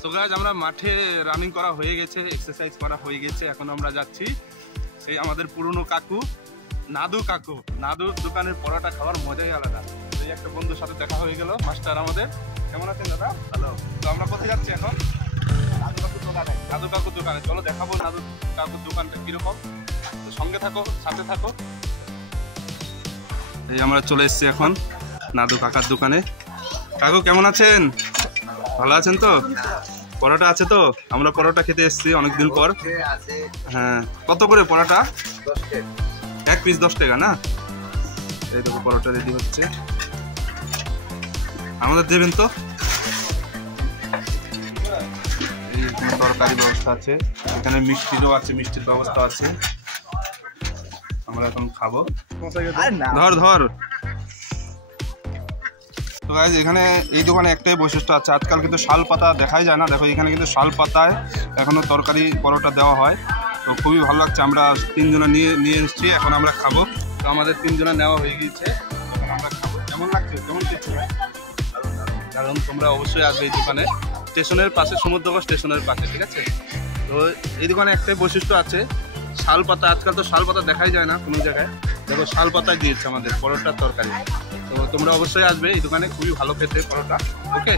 So guys আমরা মাঠে running করা হয়ে গেছে, এক্সারসাইজ করা হয়ে গেছে। এখন আমরা যাচ্ছি সেই আমাদের পুরনো কাকু নাদুর দোকানের পরোটা খাওয়ার মজাই আলাদা। এই একটা বন্ধুর সাথে দেখা হয়ে গেল, মাস্টার আমাদের। কেমন আছেন দাদা? ভালো। তো আমরা কোথায় যাচ্ছি এখন? নাদু কাকুর দোকানে। চলো দেখাবো নাদু কাকুর দোকানটা কিরকম। তো সঙ্গে থাকো, সাথে থাকো। এই আমরা চলে এসেছি এখন নাদু কাকার দোকানে। কাকু কেমন আছেন? ভালো আছেন তো? পরোটা আছে তো? আমরা পরোটা খেতে এসেছি অনেকদিন পর। হ্যাঁ, কত করে পরোটা? এক পিস 10 টাকা না? এই দেখো পরোটা রেডি হচ্ছে, আমাদের দেবেন তো? এই তরকারি ব্যবস্থা আছে, এখানে মিষ্টিরও আছে, মিষ্টির ব্যবস্থা আছে। আমরা এখন খাবো। ধর তো গাইস, এখানে এই দোকানে একটাই বৈশিষ্ট্য আছে, আজকাল কিন্তু শাল পাতা দেখাই যায় না। দেখো এখানে কিন্তু শাল পাতায় এখনো তরকারি পরোটা দেওয়া হয়। তো খুবই ভালো লাগছে। আমরা 3 জনা নিয়ে এসেছি, এখন আমরা খাবো। তো আমাদের 3 জনা নেওয়া হয়ে গিয়েছে, এখন আমরা খাবো। কেমন লাগছে? কেমন খেয়েছো? কারণ তোমরা অবশ্যই আসবে এই দোকানে, স্টেশনের পাশে, সমুদ্রগড় স্টেশনের পাশে, ঠিক আছে? তো এই দোকানে একটাই বৈশিষ্ট্য আছে, শাল পাতা। আজকাল তো শাল পাতা দেখাই যায় না কোনো জায়গায়। দেখো শাল পাতায় দিয়েছে আমাদের পরোটার তরকারি। তো তোমরা অবশ্যই আসবে এই দোকানে, খুবই ভালো খেতে পরোটা। ওকে।